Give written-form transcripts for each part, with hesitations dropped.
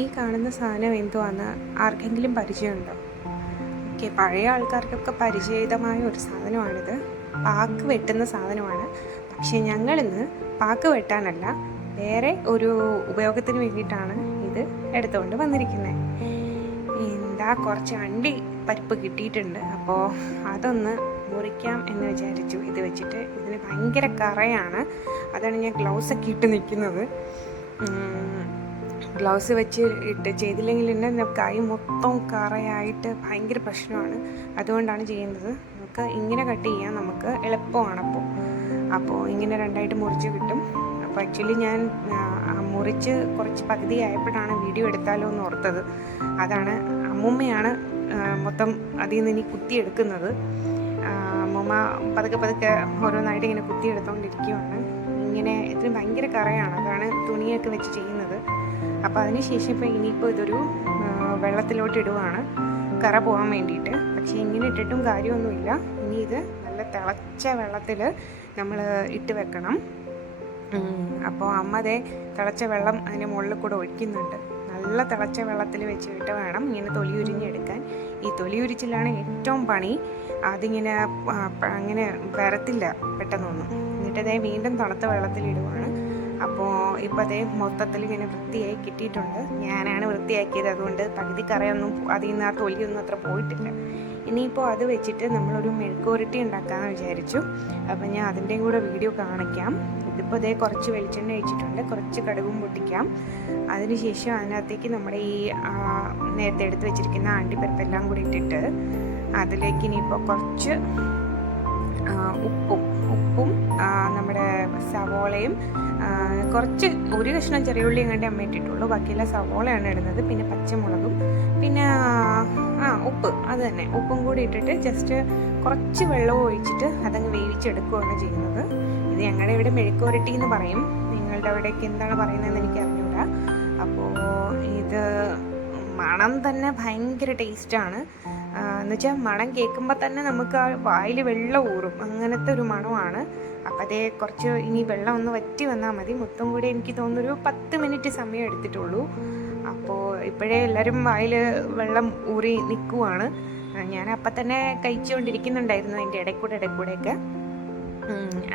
ഈ കാണുന്ന സാധനം എന്തുവാന്ന് ആർക്കെങ്കിലും പരിചയമുണ്ടോ? ഓക്കെ, പഴയ ആൾക്കാർക്കൊക്കെ പരിചിതമായ ഒരു സാധനമാണിത്. പാക്ക് വെട്ടുന്ന സാധനമാണ്. പക്ഷേ ഞങ്ങളിന്ന് പാക്ക് വെട്ടാനല്ല, വേറെ ഒരു ഉപയോഗത്തിന് വേണ്ടിയിട്ടാണ് ഇത് എടുത്തുകൊണ്ട് വന്നിരിക്കുന്നത്. എന്താ കുറച്ച് അണ്ടി പരിപ്പ് കിട്ടിയിട്ടുണ്ട്, അപ്പോൾ അതൊന്ന് മുറിക്കാം എന്ന് വിചാരിച്ചു. ഇത് വെച്ചിട്ട് ഇതിന് ഭയങ്കര കറയാണ്, അതാണ് ഞാൻ ഗ്ലൗസൊക്കെ ഇട്ട് നിൽക്കുന്നത്. ഗ്ലൗസ് വെച്ച് ചെയ്തില്ലെങ്കിൽ തന്നെ കൈ മൊത്തം കറയായിട്ട് ഭയങ്കര പ്രശ്നമാണ്. അതുകൊണ്ടാണ് ചെയ്യുന്നത്. നമുക്ക് ഇങ്ങനെ കട്ട് ചെയ്യാൻ നമുക്ക് എളുപ്പമാണ്. അപ്പോൾ ഇങ്ങനെ രണ്ടായിട്ട് മുറിച്ച് കിട്ടും. അപ്പോൾ ആക്ച്വലി ഞാൻ മുറിച്ച് കുറച്ച് പകുതി ആയപ്പോഴാണ് വീഡിയോ എടുത്താലോ എന്ന് ഓർത്തത്. അതാണ് അമ്മൂമ്മയാണ് മൊത്തം അതിൽ നിന്ന് ഇനി കുത്തിയെടുക്കുന്നത്. അമ്മൂമ്മ പതുക്കെ ഓരോന്നായിട്ട് ഇങ്ങനെ കുത്തിയെടുത്തുകൊണ്ടിരിക്കുകയാണ്. ഇങ്ങനെ ഇതിന് ഭയങ്കര കറയാണ്, അതാണ് തുണിയൊക്കെ വെച്ച് ചെയ്യുന്നത്. അപ്പോൾ അതിനുശേഷം ഇനിയിപ്പോൾ ഇതൊരു വെള്ളത്തിലോട്ട് ഇടുവാണ്, കറ പോകാൻ വേണ്ടിയിട്ട്. പക്ഷേ ഇങ്ങനെ ഇട്ടിട്ടും കാര്യമൊന്നുമില്ല. ഇനി ഇത് നല്ല തിളച്ച വെള്ളത്തിൽ നമ്മൾ ഇട്ട് വെക്കണം. അപ്പോൾ അമ്മ അതേ തിളച്ച വെള്ളം അതിൻ്റെ മുകളിൽ കൂടെ ഒഴിക്കുന്നുണ്ട്. നല്ല തിളച്ച വെള്ളത്തിൽ വെച്ചിട്ട് വേണം ഇങ്ങനെ തൊലി ഉരിഞ്ഞെടുക്കാൻ. ഈ തൊലി ഉരിച്ചിലാണ് ഏറ്റവും പണി. അതിങ്ങനെ അങ്ങനെ വരത്തില്ല പെട്ടെന്നൊന്നും. എന്നിട്ട് അതേ വീണ്ടും തണുത്ത വെള്ളത്തിലിടുവാണ്. അപ്പോൾ ഇപ്പോൾ അതേ മൊത്തത്തിൽ ഇങ്ങനെ വൃത്തിയായി കിട്ടിയിട്ടുണ്ട്. ഞാനാണ് വൃത്തിയാക്കിയത്, അതുകൊണ്ട് പകുതി കറയൊന്നും അതിൽ നിന്ന് ആ തൊലിയൊന്നും അത്ര പോയിട്ടില്ല. ഇനിയിപ്പോൾ അത് വെച്ചിട്ട് നമ്മളൊരു മെഴുക്കുവരട്ടി ഉണ്ടാക്കാമെന്ന് വിചാരിച്ചു. അപ്പോൾ ഞാൻ അതിൻ്റെയും കൂടെ വീഡിയോ കാണിക്കാം. ഇതിപ്പോൾ അതേ കുറച്ച് വെളിച്ചെണ്ണ ഒഴിച്ചിട്ടുണ്ട്, കുറച്ച് കടുകും പൊട്ടിക്കാം. അതിനുശേഷം അതിനകത്തേക്ക് നമ്മുടെ ഈ നേരത്തെ എടുത്ത് വെച്ചിരിക്കുന്ന അണ്ടിപ്പരിപ്പെല്ലാം കൂടി ഇട്ടിട്ട് അതിലേക്ക് ഇനിയിപ്പോൾ കുറച്ച് ഉപ്പും നമ്മുടെ സവോളയും കുറച്ച് ഒരു കഷ്ണം ചെറിയ ഉള്ളിയും കണ്ടേ അമ്മ ഇട്ടിട്ടുള്ളൂ. ബാക്കിയെല്ലാം സവോളയാണ് ഇടുന്നത്. പിന്നെ പച്ചമുളകും പിന്നെ ഉപ്പ്, അത് തന്നെ ഉപ്പും കൂടി ഇട്ടിട്ട് ജസ്റ്റ് കുറച്ച് വെള്ളവും ഒഴിച്ചിട്ട് അതങ്ങ് വേവിച്ചെടുക്കുകയാണ് ചെയ്യുന്നത്. ഇത് ഞങ്ങളുടെ ഇവിടെ മെഴുക്കുവരട്ടി എന്ന് പറയും. നിങ്ങളുടെ അവിടേക്ക് എന്താണ് പറയുന്നതെന്ന് എനിക്ക് അറിഞ്ഞൂടാ. അപ്പോൾ ഇത് മണം തന്നെ ഭയങ്കര ടേസ്റ്റാണ്. എന്നുവെച്ചാൽ മണം കേൾക്കുമ്പോൾ തന്നെ നമുക്ക് ആ വായിൽ വെള്ളം ഊറും, അങ്ങനത്തെ ഒരു മണമാണ്. അപ്പം അതേ കുറച്ച് ഇനി വെള്ളം ഒന്ന് വറ്റി വന്നാൽ മതി. മൊത്തം കൂടി എനിക്ക് തോന്നുന്നൊരു 10 മിനിറ്റ് സമയം എടുത്തിട്ടുള്ളൂ. അപ്പോൾ ഇപ്പോഴേ എല്ലാവരും വായിൽ വെള്ളം ഊറി നിൽക്കുവാണ്. ഞാൻ അപ്പം തന്നെ കഴിച്ചുകൊണ്ടിരിക്കുന്നുണ്ടായിരുന്നു അതിൻ്റെ ഇടയ്ക്കൂടെയൊക്കെ.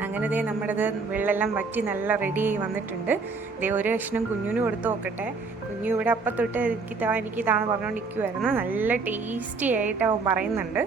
അങ്ങനെ ദേ നമ്മുടേത് വെള്ളമെല്ലാം വറ്റി നല്ല റെഡിയായി വന്നിട്ടുണ്ട്. ദേ ഒരു കഷ്ണം കുഞ്ഞിന് കൊടുത്ത് നോക്കട്ടെ. കുഞ്ഞു ഇവിടെ അപ്പം തൊട്ട് എനിക്ക് താന്ന് പറഞ്ഞുകൊണ്ടിരിക്കുമായിരുന്നു. നല്ല ടേസ്റ്റി ആയിട്ട് അവൻ പറയുന്നുണ്ട്.